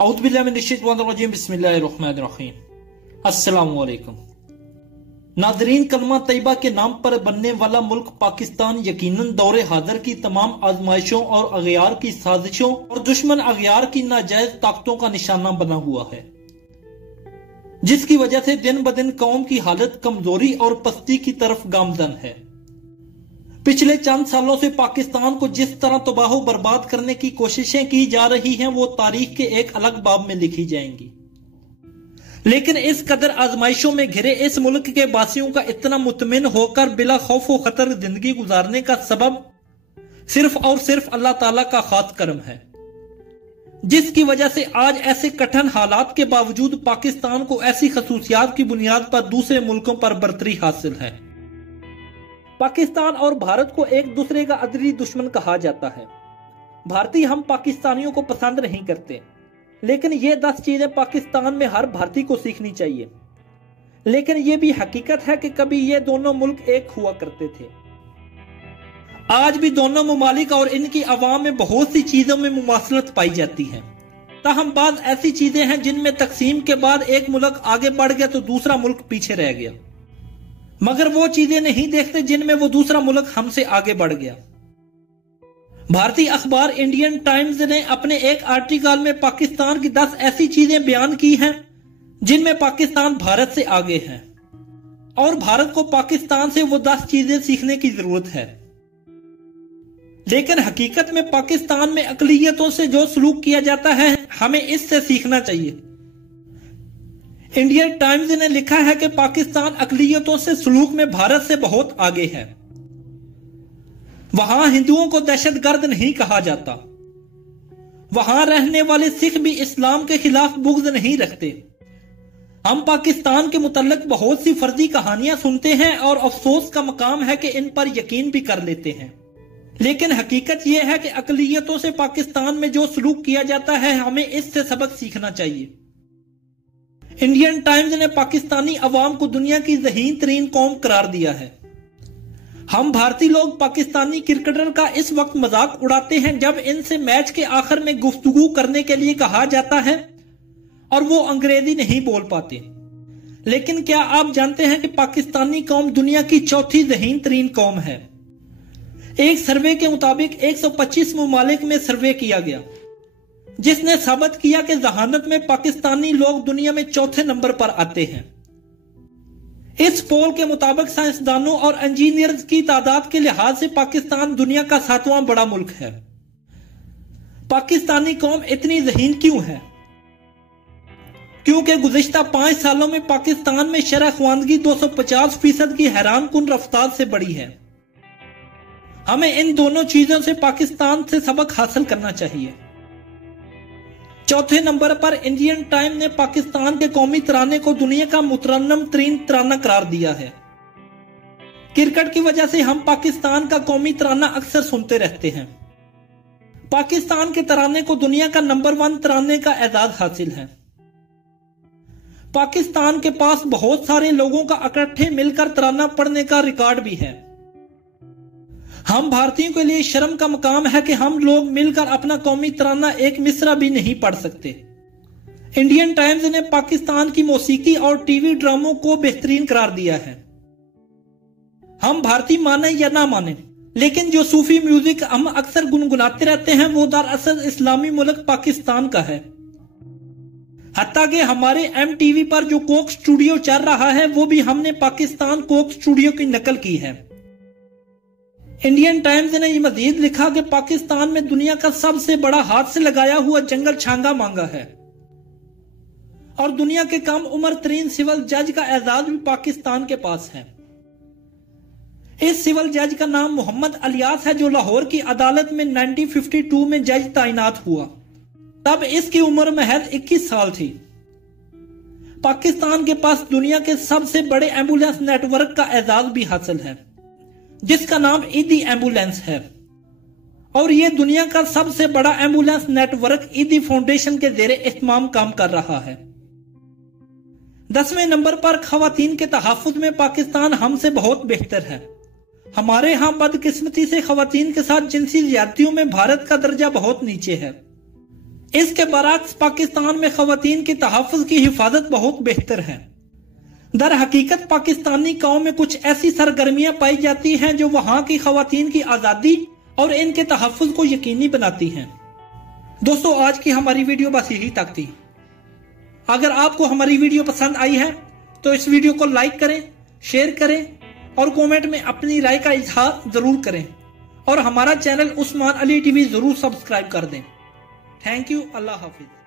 اعوذ باللہ من الشیطان الرجیم بسم اللہ الرحمن الرحیم۔ السلام علیکم ناظرین، کلمہ طیبہ کے نام پر بننے والا ملک پاکستان یقیناً دور حاضر کی تمام آزمائشوں اور اغیار کی سازشوں اور دشمن اغیار کی ناجائز طاقتوں کا نشانہ بنا ہوا ہے، جس کی وجہ سے دن بدن قوم کی حالت کمزوری اور پستی کی طرف گامزن ہے۔ پچھلے چند سالوں سے پاکستان کو جس طرح تباہ و برباد کرنے کی کوششیں کی جا رہی ہیں وہ تاریخ کے ایک الگ باب میں لکھی جائیں گی، لیکن اس قدر آزمائشوں میں گھرے اس ملک کے باسیوں کا اتنا مطمئن ہو کر بلا خوف و خطر زندگی گزارنے کا سبب صرف اور صرف اللہ تعالیٰ کا خاص کرم ہے، جس کی وجہ سے آج ایسے کٹھن حالات کے باوجود پاکستان کو ایسی خصوصیات کی بنیاد پر دوسرے ملکوں پر برتری حاصل ہے۔ پاکستان اور بھارت کو ایک دوسرے کا ازلی دشمن کہا جاتا ہے۔ بھارتی ہم پاکستانیوں کو پسند نہیں کرتے، لیکن یہ 10 چیزیں پاکستان میں ہر بھارتی کو سیکھنی چاہیے۔ لیکن یہ بھی حقیقت ہے کہ کبھی یہ دونوں ملک ایک ہوا کرتے تھے۔ آج بھی دونوں ممالک اور ان کی عوام میں بہت سی چیزوں میں مماثلت پائی جاتی ہے، تاہم بعض ایسی چیزیں ہیں جن میں تقسیم کے بعد ایک ملک آگے بڑھ گیا تو دوسرا ملک پیچھے رہ گیا، مگر وہ چیزیں نہیں دیکھتے جن میں وہ دوسرا ملک ہم سے آگے بڑھ گیا۔ بھارتی اخبار انڈین ٹائمز نے اپنے ایک آرٹیکل میں پاکستان کی 10 ایسی چیزیں بیان کی ہیں جن میں پاکستان بھارت سے آگے ہے، اور بھارت کو پاکستان سے وہ 10 چیزیں سیکھنے کی ضرورت ہے۔ لیکن حقیقت میں پاکستان میں اقلیتوں سے جو سلوک کیا جاتا ہے ہمیں اس سے سیکھنا چاہیے۔ انڈین ٹائمز نے لکھا ہے کہ پاکستان اقلیتوں سے سلوک میں بھارت سے بہت آگے ہے۔ وہاں ہندوؤں کو دہشت گرد نہیں کہا جاتا، وہاں رہنے والے سکھ بھی اسلام کے خلاف بغض نہیں رکھتے۔ ہم پاکستان کے متعلق بہت سی فرضی کہانیاں سنتے ہیں اور افسوس کا مقام ہے کہ ان پر یقین بھی کر لیتے ہیں، لیکن حقیقت یہ ہے کہ اقلیتوں سے پاکستان میں جو سلوک کیا جاتا ہے ہمیں اس سے سبق سیکھنا چاہیے۔ انڈین ٹائمز نے پاکستانی عوام کو دنیا کی ذہین ترین قوم قرار دیا ہے۔ ہم بھارتی لوگ پاکستانی کرکٹر کا اس وقت مذاق اڑاتے ہیں جب ان سے میچ کے آخر میں گفتگو کرنے کے لیے کہا جاتا ہے اور وہ انگریزی نہیں بول پاتے، لیکن کیا آپ جانتے ہیں کہ پاکستانی قوم دنیا کی 4تھی ذہین ترین قوم ہے؟ ایک سروے کے مطابق 125 ممالک میں سروے کیا گیا، جس نے ثابت کیا کہ ذہانت میں پاکستانی لوگ دنیا میں 4تھے نمبر پر آتے ہیں۔ اس پول کے مطابق سائنسدانوں اور انجینئرز کی تعداد کے لحاظ سے پاکستان دنیا کا 7واں بڑا ملک ہے۔ پاکستانی قوم اتنی ذہین کیوں ہے؟ کیونکہ گزشتہ 5 سالوں میں پاکستان میں شرح خواندگی 250% کی حیران کن رفتار سے بڑھی ہے۔ ہمیں ان دونوں چیزوں سے پاکستان سے سبق حاصل کرنا چاہیے۔ 4تھے نمبر پر انڈین ٹائم نے پاکستان کے قومی ترانے کو دنیا کا مترنم ترین ترانہ قرار دیا ہے۔ کرکٹ کی وجہ سے ہم پاکستان کا قومی ترانہ اکثر سنتے رہتے ہیں۔ پاکستان کے ترانے کو دنیا کا نمبر 1 ترانے کا اعزاز حاصل ہے۔ پاکستان کے پاس بہت سارے لوگوں کا اکٹھے مل کر ترانہ پڑھنے کا ریکارڈ بھی ہے۔ ہم بھارتیوں کے لیے شرم کا مقام ہے کہ ہم لوگ مل کر اپنا قومی ترانہ ایک مصرع بھی نہیں پڑھ سکتے۔ انڈین ٹائمز نے پاکستان کی موسیقی اور ٹی وی ڈراموں کو بہترین قرار دیا ہے۔ ہم بھارتی مانیں یا نہ مانیں، لیکن جو صوفی میوزک ہم اکثر گنگناتے رہتے ہیں وہ دراصل اسلامی ملک پاکستان کا ہے۔ حتیٰ کہ ہمارے ایم ٹی وی پر جو کوک اسٹوڈیو چل رہا ہے وہ بھی ہم نے پاکستان کوک اسٹوڈیو کی نقل کی ہے۔ انڈین ٹائمز نے یہ مزید لکھا کہ پاکستان میں دنیا کا سب سے بڑا ہاتھ سے لگایا ہوا جنگل چھانگا مانگا ہے، اور دنیا کے کم عمر ترین سول جج کا اعزاز بھی پاکستان کے پاس ہے۔ اس سول جج کا نام محمد الیاس ہے، جو لاہور کی عدالت میں 1952 میں جج تعینات ہوا۔ تب اس کی عمر محض 21 سال تھی۔ پاکستان کے پاس دنیا کے سب سے بڑے ایمبولینس نیٹ ورک کا اعزاز بھی حاصل ہے، جس کا نام ایدی ایمبولینس ہے، اور یہ دنیا کا سب سے بڑا ایمبولینس نیٹ ورک ایدی فاؤنڈیشن کے زیر اہتمام کام کر رہا ہے۔ 10ویں نمبر پر خواتین کے تحفظ میں پاکستان ہم سے بہت بہتر ہے۔ ہمارے ہاں بدقسمتی سے خواتین کے ساتھ جنسی زیادتیوں میں بھارت کا درجہ بہت نیچے ہے۔ اس کے برعکس پاکستان میں خواتین کی تحفظ کی حفاظت بہت بہتر ہے۔ در حقیقت پاکستانی قوم میں کچھ ایسی سرگرمیاں پائی جاتی ہیں جو وہاں کی خواتین کی آزادی اور ان کے تحفظ کو یقینی بناتی ہیں۔ دوستو آج کی ہماری ویڈیو بس یہی تک تھی۔ اگر آپ کو ہماری ویڈیو پسند آئی ہے تو اس ویڈیو کو لائک کریں، شیئر کریں اور کومنٹ میں اپنی رائے کا اظہار ضرور کریں، اور ہمارا چینل عثمان علی ٹی وی ضرور سبسکرائب کر دیں۔ تھینک یو، اللہ حافظ۔